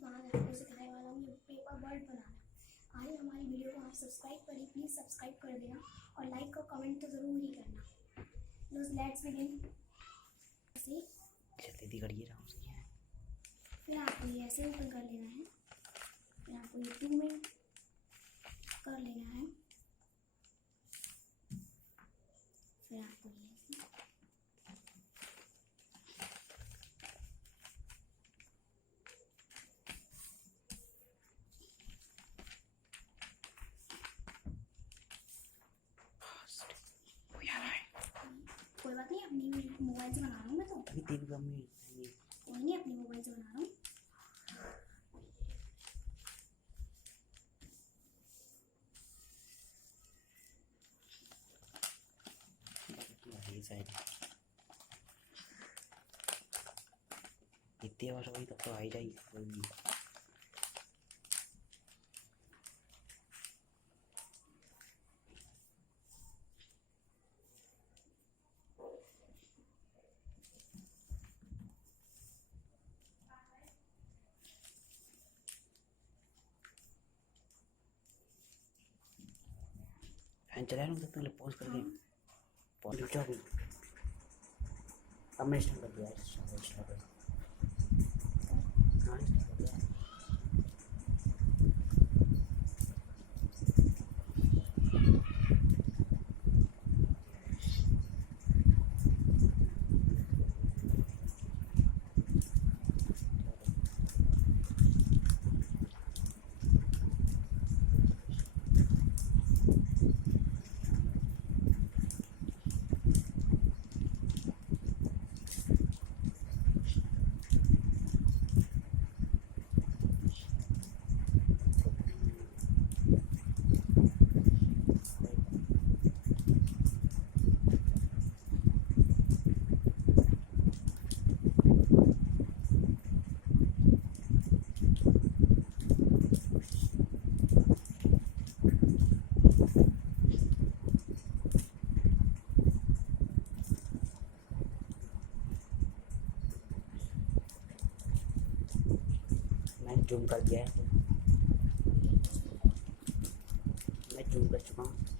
तो आज आपको सिखाने वाला हूँ ये पेपर बर्ड बनाना। आज हमारी वीडियो को आप सब्सक्राइब करें, प्लीज़ सब्सक्राइब कर देना और लाइक और कमेंट तो ज़रूर ही करना। Let's begin. दीदी करिए आराम से। फिर आपको ये ऐसे ओपन कर लेना है, फिर आपको ये 2 में कर लेना है, फिर आपको ये कोई बात नहीं, अपनी मोबाइल से बना रहा हूँ मैं तो। अभी तेरी मम्मी कोई नहीं, अपनी मोबाइल से बना रहा हूँ। इतनी बार वही तब तो आ ही जाएगी। फैन चला रहा हूँ तब तक पॉज कर दे। पॉज उठा भी अब मैं स्टार्ट कर दिया। स्टार्ट कर हाँ स्टार्ट कर दिया। जूम कर दिया है, मैं जूम कर चुका हूँ।